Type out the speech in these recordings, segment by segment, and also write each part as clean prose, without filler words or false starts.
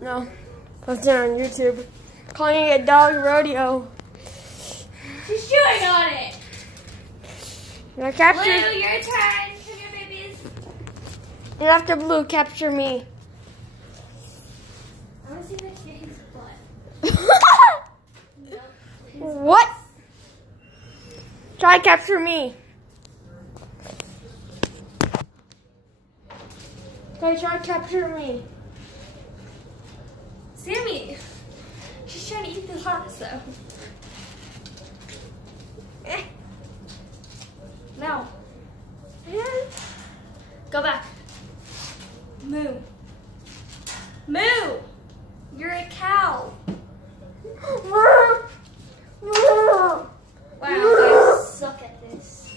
No. Posted on YouTube. Calling it a dog rodeo. She's chewing on it. Now capture. Blue, your turn. Come here, babies. You have to Blue capture me. I want to see if I can get his butt. What? Try capture me. Okay, try capture me. Sammy, she's trying to eat the lasso. No. Go back. Moo. Moo! You're a cow. Wow, I suck at this.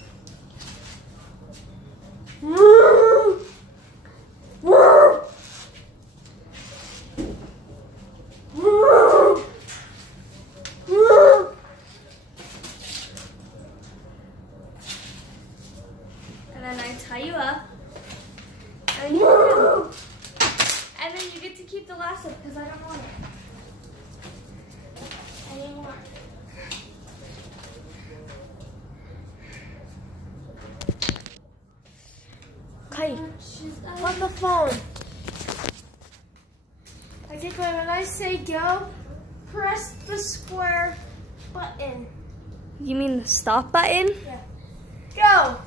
And then I tie you up. And then you get to keep the lasso because I don't want it anymore. Okay, on the phone. I think when I say go, press the square button. You mean the stop button? Yeah. Go!